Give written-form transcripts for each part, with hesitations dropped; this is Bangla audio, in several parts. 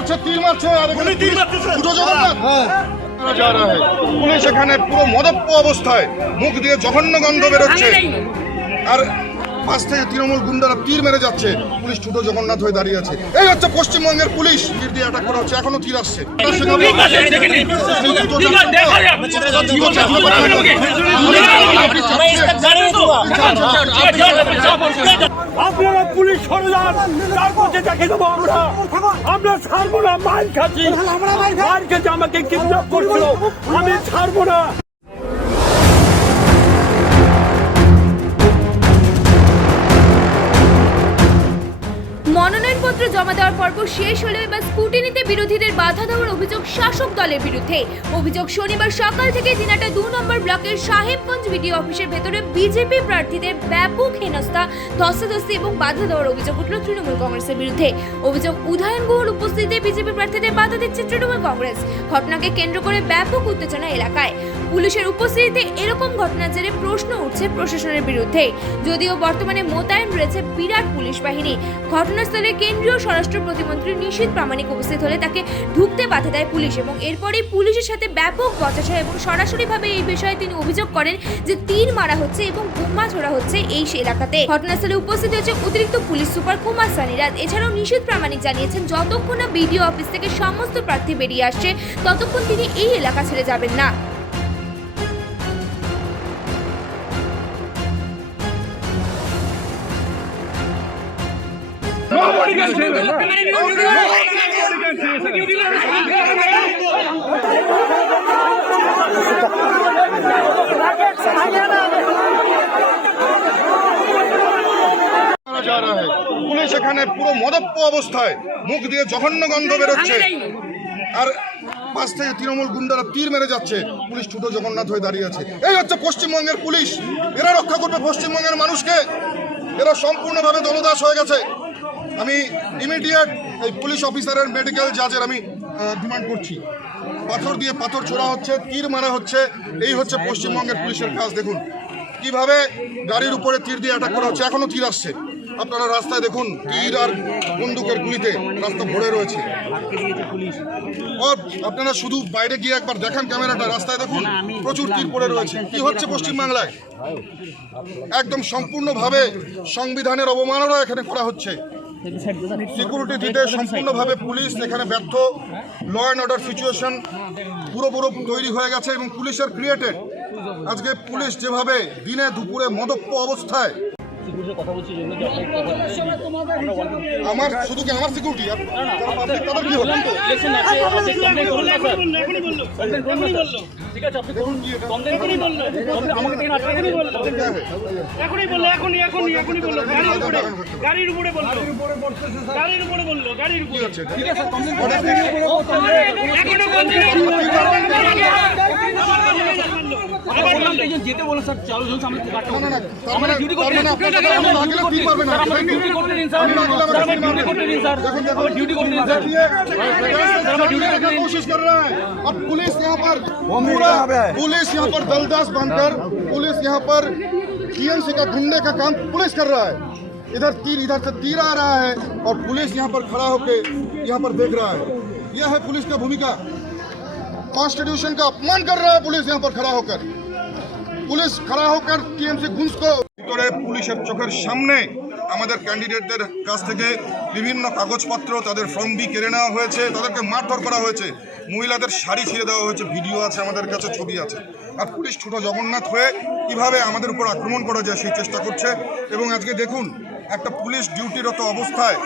মারছে, তীর মারছে, আর এখানে দুটো জগন্নাথ যা রা হ্যায়। পুলিশ এখানে পুরো মদপ্য অবস্থায়, মুখ দিয়ে জঘন্য গন্ধ বেরোচ্ছে, আর পাশ থেকে তৃণমূল গুন্ডারা তীর মেরে যাচ্ছে। পুলিশ ছোট জগন্নাথ হয়ে দাঁড়িয়ে আছে। এই হচ্ছে পশ্চিমবঙ্গের পুলিশ, তীর দিয়ে অ্যাটাক করা হচ্ছে, এখনো তীর আসছে। আপনারা পুলিশ সরে যান, তারপর দেখে দেবো আমরা ছাড়বো না। মার খাচ্ছি, মার খেতে আমাকে কিডন্যাপ করছিল, আমি ছাড়বো না। মনোনয়নপত্র জমা দেওয়ার পর্ব শেষ হলেও এবার স্কুটিনিতে বিরোধীদের বাধা দেওয়ার অভিযোগ শাসক দলের বিরুদ্ধে। অভিযোগ, শনিবার সকাল থেকে দিনাটা 2 নম্বর ব্লকের সাহেবগঞ্জ বিডিও অফিসের ভেতরে বিজেপি প্রার্থীদের ব্যাপক হেনস্থা, ধস্তাধস্তি এবং বাধা দেওয়ার অভিযোগ উঠল তৃণমূল কংগ্রেসের বিরুদ্ধে। অভিযোগ, উদয়ন গুহর উপস্থিতিতে বিজেপি প্রার্থীদের বাধা দিচ্ছে তৃণমূল কংগ্রেস। ঘটনাকে কেন্দ্র করে ব্যাপক উত্তেজনা এলাকায়। পুলিশের উপস্থিতিতে এরকম ঘটনার জেরে প্রশ্ন উঠছে প্রশাসনের বিরুদ্ধে। যদিও বর্তমানে মোতায়েন রয়েছে বিরাট পুলিশ বাহিনী। ঘটনাস্থলে কেন্দ্রীয় স্বরাষ্ট্র প্রতিমন্ত্রী নিশীথ প্রামাণিক উপস্থিত হলে তাকে ঢুকতে বাধা দেয় পুলিশ, এবং এরপরেই পুলিশের সাথে ব্যাপক বচসা এবং সরাসরিভাবে এই বিষয়ে তিনি অভিযোগ করেন যে তীর মারা হচ্ছে এবং বোমা ছোড়া হচ্ছে এই এলাকাতে। ঘটনাস্থলে উপস্থিত হয়েছে অতিরিক্ত পুলিশ সুপার কুমার সানিরাজ। এছাড়াও নিশীথ প্রামাণিক জানিয়েছেন, যতক্ষণ না বিডিও অফিস থেকে সমস্ত প্রার্থী বেরিয়ে আসছে ততক্ষণ তিনি এই এলাকা ছেড়ে যাবেন না। যা রা হ্যায়। পুলিশ এখানে পুরো মদপ্য অবস্থায়, মুখ দিয়ে জঘন্য গন্ধ বেরোচ্ছে, আর পাশ থেকে তৃণমূল গুন্ডারা তীর মেরে যাচ্ছে। পুলিশ ছোট জগন্নাথ হয়ে দাঁড়িয়ে আছে। এই হচ্ছে পশ্চিমবঙ্গের পুলিশ, এরা রক্ষা করবে পশ্চিমবঙ্গের মানুষকে। এরা সম্পূর্ণভাবে দলদাস হয়ে গেছে। আমি ইমিডিয়েট এই পুলিশ অফিসারের মেডিকেল জাজের আমি ডিমান্ড করছি। পাথর দিয়ে পাথর ছোড়া হচ্ছে, তীর মারা হচ্ছে, এই হচ্ছে পশ্চিমবঙ্গের পুলিশের কাজ। দেখুন কিভাবে গাড়ির উপরে তীর দিয়ে অ্যাটাক করা হচ্ছে, এখনো তীর আসছে। আপনারা রাস্তায় দেখুন, তীর আর বন্দুকের গুলিতে রাস্তা ভরে রয়েছে। আপনারা শুধু বাইরে গিয়ে একবার দেখেন ক্যামেরাটা, রাস্তায় দেখুন প্রচুর তীর পড়ে রয়েছে। কি হচ্ছে পশ্চিমবাংলায়? একদম সম্পূর্ণভাবে সংবিধানের অবমাননা এখানে করা হচ্ছে। সিকিউরিটি দিতে সম্পূর্ণভাবে পুলিশ এখানে ব্যর্থ। ল অ্যান্ড অর্ডার সিচুয়েশন পুরো তৈরি হয়ে গেছে এবং পুলিশের ক্রিয়েটেড। আজকে পুলিশ যেভাবে দিনে দুপুরে মদপ্য অবস্থায়, আমার শুধু কি আমার সিকিউরিটি, তাদের কি হলো? যেতে বলো স্যার, চালু চলছে। कोशिश कर रहा है। अब पुलिस यहाँ पर दलदास बनकर, पुलिस यहाँ पर टीएमसी का गुंडे का काम पुलिस कर रहा है। इधर से तीर आ रहा है और पुलिस यहाँ पर खड़ा होकर यहाँ पर देख रहा है। यह है पुलिस का भूमिका। कॉन्स्टिट्यूशन का अपमान कर रहा है पुलिस यहाँ पर खड़ा होकर। পুলিশ খাড়া হোকার টিএমসি গুঞ্জকো ভিতরে পুলিশের চোখের সামনে আমাদের ক্যান্ডিডেটদের কাছ থেকে বিভিন্ন কাগজপত্র, তাদের ফর্ম বি কেড়ে নেওয়া হয়েছে, তাদেরকে মারধর করা হয়েছে, মহিলাদের শাড়ি ছিঁড়ে দেওয়া হয়েছে, ভিডিও আছে, আমাদের কাছে ছবি আছে। আর পুলিশ ছোট জগন্নাথ হয়ে কিভাবে আমাদের উপর আক্রমণ করা যায় সেই চেষ্টা করছে। এবং আজকে দেখুন একটা পুলিশ ডিউটিরত অবস্থায়,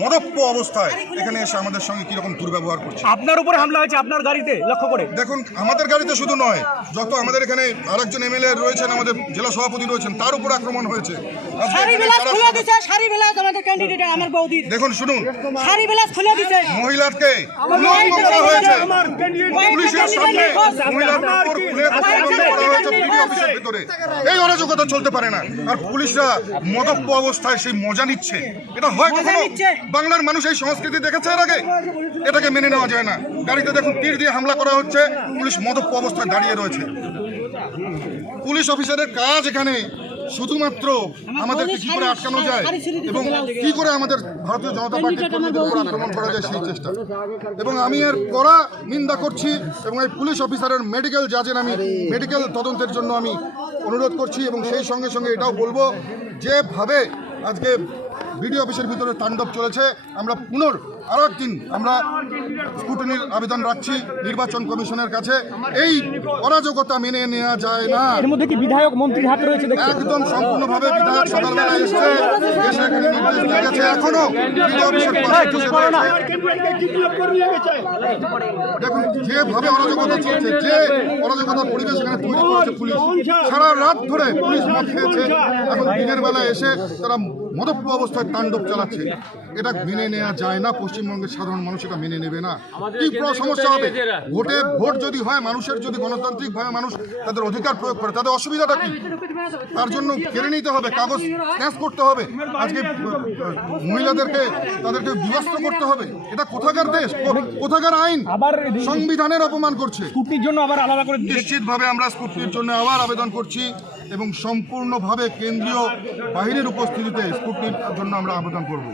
মদপ্য অবস্থায় এখানে এসে আমাদের সঙ্গে কিরকম দুর্ব্যবহার করছে। আপনার উপর হামলা হয়েছে আপনার গাড়িতে, লক্ষ্য করে দেখুন। আমাদের গাড়িতে শুধু নয়, যত আমাদের এখানে আরেকজন এমএলএ রয়েছেন, আমাদের জেলা সভাপতি রয়েছেন, তার উপর আক্রমণ হয়েছে। দেখুন, শুনুন, মহিলাকে উলঙ্গ করা হয়েছে পুলিশের সামনে, মহিলাদের উপর খুলে আক্রমণ করা হয়েছে বিডিও অফিসের ভিতরে। এই অরাজকতা চলতে পারে না। আর পুলিশরা মদপ্য অবস্থায় সেই মজা নিচ্ছে। এটা হয় কখনো? বাংলার মানুষ এই সংস্কৃতি দেখেছে এর আগে? এটাকে মেনে নেওয়া যায় না। গাড়িতে দেখুন তীর দিয়ে হামলা করা হচ্ছে, পুলিশ মদপ্য অবস্থায় দাঁড়িয়ে রয়েছে। পুলিশ অফিসারের কাজ এখানে শুধুমাত্র আমাদেরকে কি করে আটকানো যায় এবং কি করে আমাদের ভারতীয় জনতা পার্টির কর্মীদের উপর আক্রমণ করা যায় সেই চেষ্টা। এবং আমি এর কড়া নিন্দা করছি এবং এই পুলিশ অফিসারের মেডিকেল জাজের আমি মেডিকেল তদন্তের জন্য আমি অনুরোধ করছি। এবং সেই সঙ্গে সঙ্গে এটাও বলবো যেভাবে আজকে বিডিও অফিসের ভিতরে তাণ্ডব চলেছে, আমরা আরও একদিন আমরা স্কুটিনির আবেদন রাখছি নির্বাচন কমিশনের কাছে। এই অরাজকতা মেনে নেওয়া যায় না। এর মধ্যে কি বিধায়ক মন্ত্রীর হাত রয়েছে? একদম সম্পূর্ণভাবে বিধায়ক সকালবেলা এসে এখানে নির্দেশ দিয়ে গেছে, এখনো বিডিও অফিসের পাশে বসে রয়েছে। দেখুন যেভাবে অরাজকতা চলছে, যে অরাজকতার পরিবেশ এখানে তৈরি করেছে পুলিশ, সারা রাত ধরে পুলিশ মদ খেয়েছে, এখন দিনের বেলা এসে তারা মদপ্য অবস্থায় তাণ্ডব চালাচ্ছে। এটা মেনে নেওয়া যায় না। পশ্চিমবঙ্গের সাধারণ মানুষ এটা মেনে নেবে না। কি সমস্যা হবে? ভোট যদি হয়, মানুষের যদি গণতান্ত্রিকভাবে মানুষ তাদের অধিকার প্রয়োগ করে, তাদের অসুবিধাটা কি? তার জন্য কেড়ে নিতে হবে, কাগজ স্ন্যাচ করতে হবে, আজকে মহিলাদেরকে তাদেরকে বিবস্ত্র করতে হবে। এটা কোথাকার দেশ, কোথাকার আইন? আবার সংবিধানের অপমান করছে। স্কুটির জন্য আবার আলাদা করে নিশ্চিতভাবে আমরা স্কুটির জন্য আবার আবেদন করছি এবং সম্পূর্ণভাবে কেন্দ্রীয় বাহিনীর উপস্থিতিতে স্কুটির জন্য আমরা আবেদন করব।